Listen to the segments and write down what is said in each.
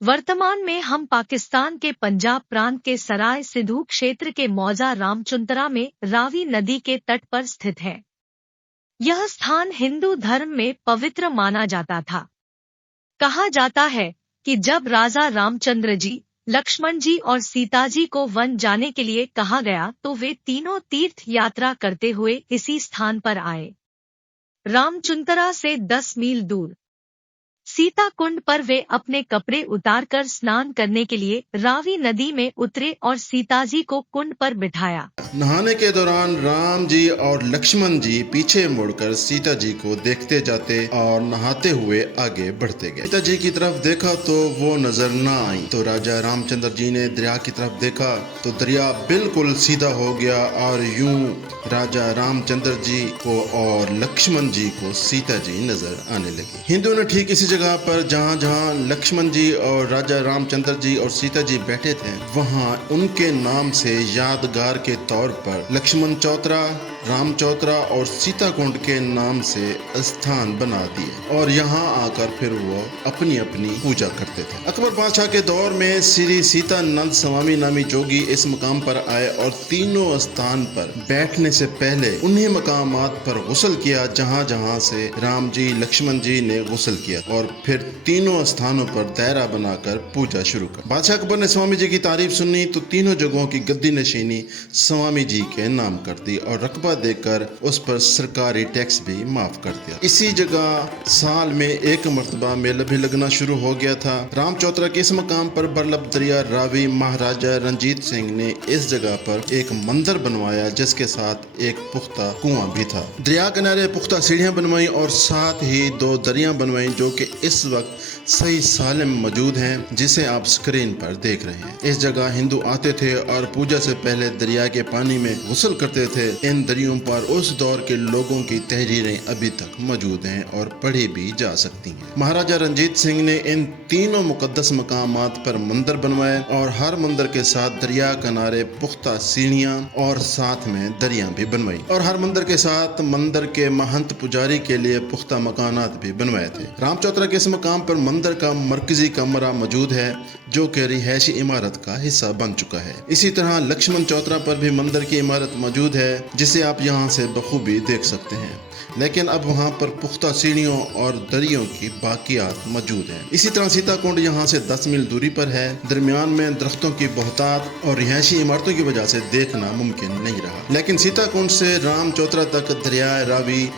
वर्तमान में हम पाकिस्तान के पंजाब प्रांत के सराय सिद्धू क्षेत्र के मौजा रामचुंतरा में रावी नदी के तट पर स्थित है। यह स्थान हिंदू धर्म में पवित्र माना जाता था। कहा जाता है कि जब राजा रामचंद्र जी, लक्ष्मण जी और सीता जी को वन जाने के लिए कहा गया तो वे तीनों तीर्थ यात्रा करते हुए इसी स्थान पर आए। रामचुंतरा से 10 मील दूर सीता कुंड पर वे अपने कपड़े उतारकर स्नान करने के लिए रावी नदी में उतरे और सीता जी को कुंड पर बिठाया। नहाने के दौरान राम जी और लक्ष्मण जी पीछे मुड़कर सीता जी को देखते जाते और नहाते हुए आगे बढ़ते गए। सीता जी की तरफ देखा तो वो नजर न आई, तो राजा रामचंद्र जी ने दरिया की तरफ देखा तो दरिया बिल्कुल सीधा हो गया और यूं राजा रामचंद्र जी को और लक्ष्मण जी को सीता जी नजर आने लगी। हिंदू ने ठीक इसी जगह पर जहाँ जहाँ लक्ष्मण जी और राजा रामचंद्र जी और सीता जी बैठे थे, वहाँ उनके नाम से यादगार के तौर पर लक्ष्मण चौतरा, राम चौतरा और सीता कुंड के नाम से स्थान बना दिए और यहाँ आकर फिर वो अपनी अपनी पूजा करते थे। अकबर बादशाह के दौर में श्री सीतानंद स्वामी नामी जोगी इस मकाम पर आए और तीनों स्थान पर बैठने से पहले उन्हीं मकामात पर गुस्ल किया जहाँ जहाँ से राम जी लक्ष्मण जी ने गुस्ल किया और फिर तीनों स्थानों पर दायरा बनाकर पूजा शुरू कर। बादशाह अकबर ने स्वामी जी की तारीफ सुनी तो तीनों जगहों की गद्दी नशीनी स्वामी जी के नाम कर दी और रकबा देकर उस पर सरकारी टैक्स भी माफ कर दिया। इसी जगह साल में एक मर्तबा मेला भी लगना शुरू हो गया था। राम चौतरा के इस मकाम पर बरलब दरिया रावी महाराजा रंजीत सिंह ने इस जगह पर एक मंदिर बनवाया जिसके साथ एक पुख्ता कुआं भी था। दरिया किनारे पुख्ता सीढ़ियां बनवाई और साथ ही 2 दरिया बनवाई जो कि इस वक्त सही सालिम मौजूद हैं, जिसे आप स्क्रीन पर देख रहे हैं। इस जगह हिंदू आते थे और पूजा से पहले दरिया के पानी में गुस्ल करते थे। इन दरियों पर उस दौर के लोगों की तहरीरें अभी तक मौजूद हैं और पढ़ी भी जा सकती हैं। महाराजा रंजीत सिंह ने इन तीनों मुकद्दस मकामात पर मंदिर बनवाए और हर मंदिर के साथ दरिया किनारे पुख्ता सीढ़ियां और साथ में दरिया भी बनवाई और हर मंदिर के साथ मंदिर के महंत पुजारी के लिए पुख्ता मकानात भी बनवाए थे। राम चौतरा के इस मकाम पर मंदिर का मरकजी कमरा मौजूद है जो कि रिहायशी इमारत का हिस्सा बन चुका है। इसी तरह लक्ष्मण चौतरा पर भी मंदिर की इमारत मौजूद है जिसे आप यहाँ से बखूबी देख सकते हैं, लेकिन अब वहाँ पर पुख्ता सीढ़ियों और दरियों की बाकियात मौजूद हैं। इसी तरह सीता कुंड यहाँ से 10 मील दूरी पर है। दरमियान में दरख्तों की बहुतात और रिहायशी इमारतों की वजह से देखना मुमकिन नहीं रहा, लेकिन सीता कुंड से राम चौतरा तक दरिया रावी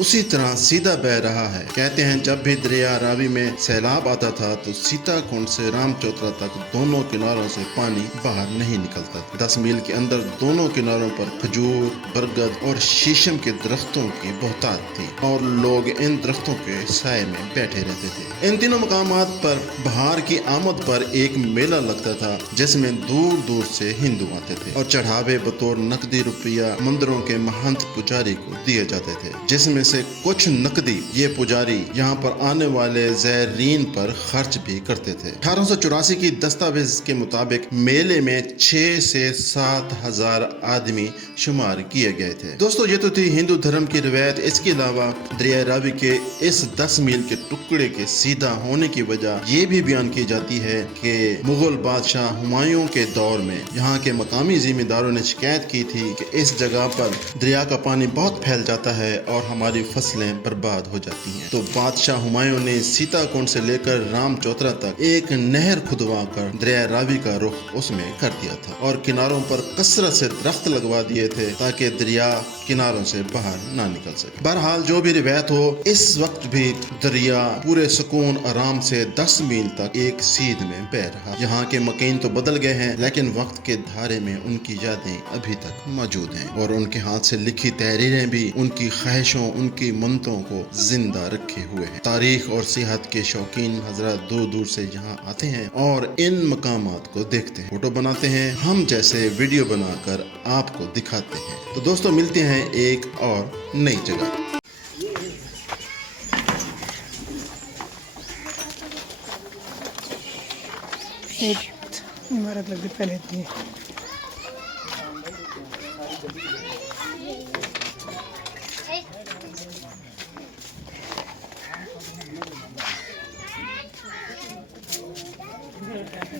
उसी तरह सीधा बह रहा है। कहते हैं जब भी दरिया रावी में सैलाब आता था तो सीता कुंड से राम चौतरा तक दोनों किनारों से पानी बाहर नहीं निकलता था। 10 मील के अंदर दोनों किनारों पर खजूर, बरगद और शीशम के दरख्तों की बहुतात थी और लोग इन दरख्तों के साए में बैठे रहते थे। इन तीनों मकामात पर बहार की आमद पर एक मेला लगता था जिसमें दूर दूर से हिंदू आते थे और चढ़ावे बतौर नकदी रुपया मंदिरों के महंत पुजारी को दिए जाते थे, जिसमें से कुछ नकदी ये पुजारी यहाँ पर आने वाले ज़ायरीन पर खर्च भी करते थे। 1884 की दस्तावेज के मुताबिक मेले में 6 से 7 हजार आदमी शुमार किए गए थे। दोस्तों ये तो थी हिंदू धर्म की रिवायत। इसके अलावा दरिया रावी के इस 10 मील के टुकड़े के सीधा होने की वजह ये भी बयान की जाती है कि मुगल बादशाह हुमायूं के दौर में यहाँ के मकामी जिम्मेदारों ने शिकायत की थी कि इस जगह पर दरिया का पानी बहुत फैल जाता है और हमारी फसलें बर्बाद हो जाती हैं। तो बादशाह हुमायूं ने सीता कुंड से लेकर राम चौतरा तक एक नहर खुदवा कर दरिया रावी का रुख उसमें कर दिया था और किनारों पर कसरत से दरख्त लगवा दिए थे ताकि दरिया किनारों से बाहर ना निकल सके। बहरहाल जो भी रिवायत हो, इस वक्त भी दरिया पूरे सुकून आराम से 10 मील तक एक सीध में बह रहा। यहाँ के मकीन तो बदल गए हैं लेकिन वक्त के धारे में उनकी यादें अभी तक मौजूद हैं और उनके हाथ से लिखी तहरीरें भी उनकी ख्वाहिशों, उनकी मन्नतों को जिंदा रखे हुए हैं। तारीख और सेहत के शौकीन हजरत दूर दूर से यहाँ आते हैं और इन मकामात को देखते हैं, फोटो बनाते हैं, हम जैसे वीडियो बनाकर आपको दिखाते हैं। तो दोस्तों मिलते हैं एक और नई जगह। एक इमारत लगती पहले थी। है